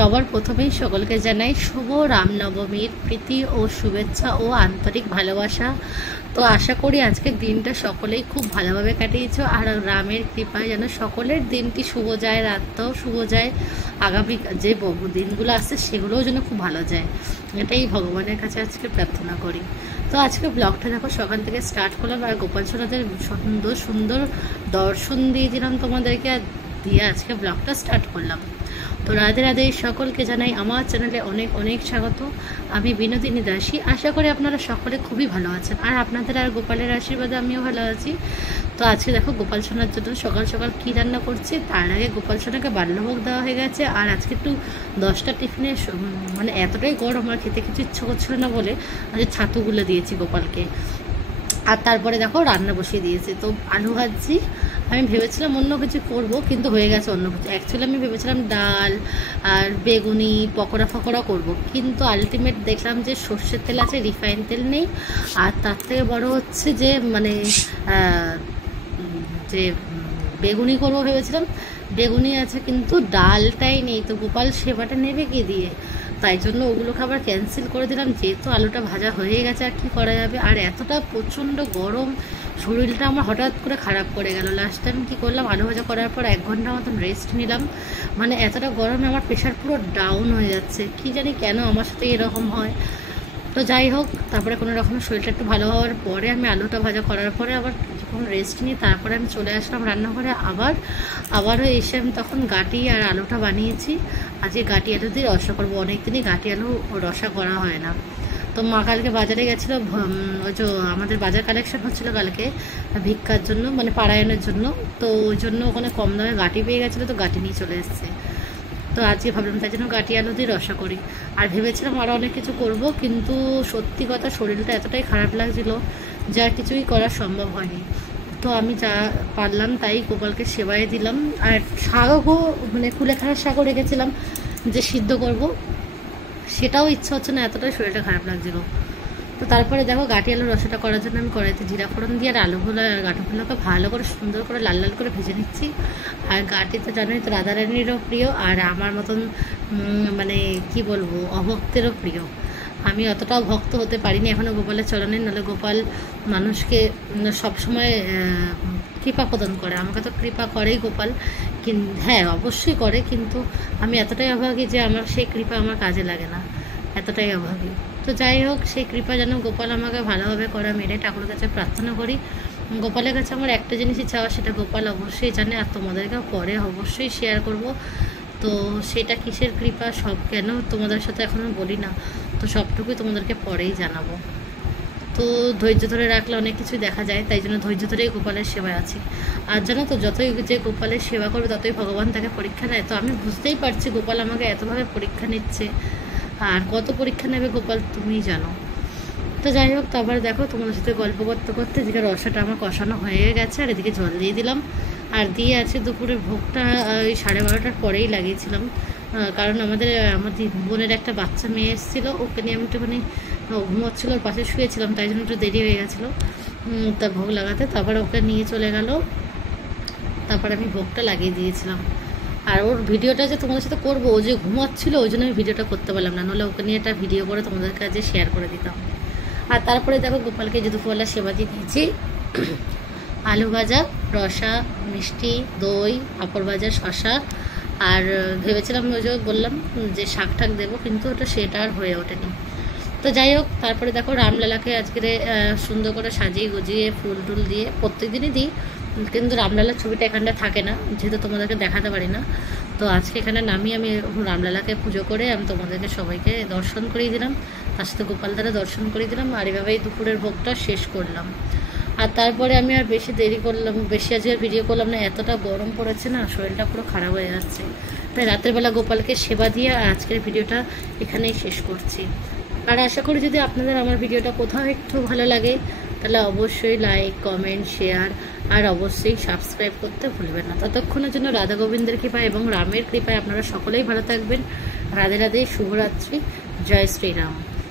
সবার প্রথমেই সকলকে জানাই শুভ রামনবমীর প্রীতি ও শুভেচ্ছা ও আন্তরিক ভালোবাসা। তো আশা করি আজকের দিনটা সকলেই খুব ভালোভাবে কাটিয়েছো, আর রামের কৃপায় যেন সকলের দিনটি শুভ যায়, রাতটাও শুভ যায়, আগামী যে দিনগুলো আসছে সেগুলোও যেন খুব ভালো যায়, এটাই ভগবানের কাছে আজকে প্রার্থনা করি। তো আজকে ব্লগটা দেখো সকাল থেকে স্টার্ট করলাম, আর গোপাল সোনাদের সুন্দর সুন্দর দর্শন দিয়ে দিলাম তোমাদেরকে, আর দিয়ে আজকে ব্লগটা স্টার্ট করলাম। তো রাধে রাধে, সকলকে জানাই আমার চ্যানেলে অনেক অনেক স্বাগত। আমি বিনোদিনী দাসী। আশা করি আপনারা সকলে খুবই ভালো আছেন, আর আপনাদের আর গোপালের আশীর্বাদে আমিও ভালো আছি। তো আজকে দেখো গোপাল সোনার জন্য সকাল সকাল কী রান্না করছি। তার আগে গোপাল সোনাকে বাল্যভোগ দেওয়া হয়ে গেছে, আর আজকে একটু 10টা টিফিনে মানে এতটাই গরম আমার খেতে কিছু ইচ্ছে করছিল না বলে আজকে ছাতুগুলো দিয়েছি গোপালকে। আর তারপরে দেখো রান্না বসিয়ে দিয়েছি। তো আলু ভাজি, আমি ভেবেছিলাম অন্য কিছু করবো, কিন্তু হয়ে গেছে অন্য কিছু। অ্যাকচুয়ালি আমি ভেবেছিলাম ডাল আর বেগুনি পকোড়া ফকোড়া করবো, কিন্তু আলটিমেট দেখলাম যে সর্ষের তেল আছে, রিফাইন তেল নেই। আর তার থেকে বড় হচ্ছে যে মানে যে বেগুনি করবো ভেবেছিলাম, বেগুনি আছে কিন্তু ডালটাই নেই। তো গোপাল সেবাটা নেবে কি দিয়ে, তাই জন্য ওগুলোকে আবার ক্যান্সেল করে দিলাম, যেহেতু আলুটা ভাজা হয়ে গেছে আর কি করা যাবে। আর এতটা প্রচণ্ড গরম, শরীরটা আমার হঠাৎ করে খারাপ করে গেল। লাস্ট টাইম কী করলাম, আলু ভাজা করার পর 1 ঘন্টা মতন রেস্ট নিলাম। মানে এতটা গরমে আমার প্রেশার পুরো ডাউন হয়ে যাচ্ছে, কি জানি কেন আমার সাথে এরকম হয়। তো যাই হোক, তারপরে কোনো রকম শরীরটা একটু ভালো হওয়ার পরে আমি আলুটা ভাজা করার পরে আবার কিছুক্ষণ রেস্ট নিয়ে তারপরে আমি চলে আসলাম রান্নাঘরে। আবারও এসে আমি তখন গাটি আর আলুটা বানিয়েছি। আজকে গাটি আলু দিয়ে রসা করবো, অনেকদিনই গাটি আলু রসা করা হয় না। তো মা কালকে বাজারে গেছিলো, ওই যে আমাদের বাজার কালেকশন হচ্ছিলো কালকে ভিক্ষার জন্য, মানে পাড়ায়নের জন্য। তো ওই জন্য ওখানে কম দামে গাটি পেয়ে গেছিলো, তো গাটি নিয়ে চলে এসছে। তো আজকে ভাবলাম তাই জন্য গাটি আলু দিয়ে রসা করি। আর ভেবেছিলাম আরও অনেক কিছু করব, কিন্তু সত্যি কথা শরীরটা এতটাই খারাপ লাগছিলো যা কিছুই করা সম্ভব হয়নি। তো আমি যা পারলাম তাই গোপালকে সেবাই দিলাম। আর শাকও মানে কুলেখাড়ার শাকও রেখেছিলাম যে সিদ্ধ করব, সেটাও ইচ্ছা হচ্ছে না, এতটাই শরীরটা খারাপ লাগছিলো। তো তারপরে দেখো গাটি আলু রসাটা করার জন্য আমি কড়াইতে জিরা ফোড়ন দিয়ে আর আলুগুলো আর গাঁটুগুলোকে ভালো করে সুন্দর করে লাল লাল করে ভেজে নিচ্ছি। আর গাটি তো জানোই তো রাধারানীরও প্রিয়, আর আমার মতন মানে কি বলবো অভক্তেরও প্রিয়। আমি অতটাও ভক্ত হতে পারিনি এখনও গোপালের চরণে, নাহলে গোপাল মানুষকে সবসময় কৃপা প্রদান করে, আমাকে তো কৃপা করেই গোপাল। হ্যাঁ অবশ্যই করে, কিন্তু আমি এতটাই অভাগী যে আমার সেই কৃপা আমার কাজে লাগে না, এতটাই অভাগী। তো যাই হোক, সেই কৃপা যেন গোপাল আমাকে ভালোভাবে করা মেরে ঠাকুরের কাছে প্রার্থনা করি। গোপালের কাছে আমার একটা জিনিসই চাওয়া, সেটা গোপাল অবশ্যই জানে, আর তোমাদেরকে পরে অবশ্যই শেয়ার করব। তো সেটা কিসের কৃপা সব কেন তোমাদের সাথে এখনও বলি না, তো সবটুকুই তোমাদেরকে পরেই জানাবো। তো ধৈর্য ধরে রাখলে অনেক কিছু দেখা যায়, তাই জন্য ধৈর্য ধরেই গোপালের সেবায় আছি। আর জানো তো, যতই যে গোপালের সেবা করবে ততই ভগবান তাকে পরীক্ষা নেয়। তো আমি বুঝতেই পারছি গোপাল আমাকে এতভাবে পরীক্ষা নিচ্ছে, আর কত পরীক্ষা নেবে গোপাল তুমিই জানো। তো যাই হোক, তারপরে দেখো তোমাদের সাথে গল্প করতে করতে এদিকে রসাটা আমার কষানো হয়ে গেছে, আর এদিকে জল দিয়ে দিলাম। আর দিয়ে আছে দুপুরের ভোগটা ওই 12:30টার পরেই লাগিয়েছিলাম, কারণ আমার বোনের একটা বাচ্চা মেয়ে এসেছিলো, ওকে নিয়ে আমি একটুখানি ঘুমোচ্ছিলো, ওর পাশে শুয়েছিলাম, তাই জন্য একটু দেরি হয়ে গেছিলো তা ভোগ লাগাতে। তারপরে ওকে নিয়ে চলে গেল, তারপরে আমি ভোগটা লাগিয়ে দিয়েছিলাম। আর ওর ভিডিওটা যে তোমাদের সাথে করবো, ও যে ঘুমাচ্ছিলো ওই জন্য আমি ভিডিওটা করতে পারলাম না, নাহলে ওকে নিয়ে একটা ভিডিও করে তোমাদের কাছে শেয়ার করে দিতাম। আর তারপরে দেখো গোপালকে যে দুপুরবেলা সেবা দিয়ে দিয়েছি, আলু ভাজা, রসা, মিষ্টি, দই, পাঁপড় ভাজা, শশা। আর ভেবেছিলাম ওই যে বললাম যে শাক ঠাক দেবো, কিন্তু সেটা আর হয়ে ওঠেনি। তো যাই হোক, তারপরে দেখো রামলালাকে আজকে সুন্দর করে সাজিয়ে গুজিয়ে ফুল টুল দিয়ে, প্রত্যেকদিনই দিই, কিন্তু রামলালার ছবিটা এখানটা থাকে না, যেহেতু তোমাদেরকে দেখাতে পারি না। তো আজকে এখানে নামিয়ে আমি রামলালাকে পুজো করে আমি তোমাদেরকে সবাইকে দর্শন করিয়ে দিলাম, তার সাথে গোপাল দ্বারা দর্শন করিয়ে দিলাম। আর এভাবেই দুপুরের ভোগটা শেষ করলাম। আর তারপরে আমি আর বেশি দেরি করলাম, বেশি আজকে ভিডিও করলাম না, এতটা গরম পড়েছে না, শরীরটা পুরো খারাপ হয়ে যাচ্ছে। তাই রাতের বেলা গোপালকে সেবা দিয়ে আজকের ভিডিওটা এখানেই শেষ করছি। আর আশা করি যদি আপনাদের আমার ভিডিওটা কোথাও একটু ভালো লাগে, তাহলে অবশ্যই লাইক, কমেন্ট, শেয়ার আর অবশ্যই সাবস্ক্রাইব করতে ভুলবেন না। ততক্ষণের জন্য রাধা গোবিন্দের কৃপায় এবং রামের কৃপায় আপনারা সকলেই ভালো থাকবেন। রাধে রাধে, শুভরাত্রি, জয় শ্রীরাম।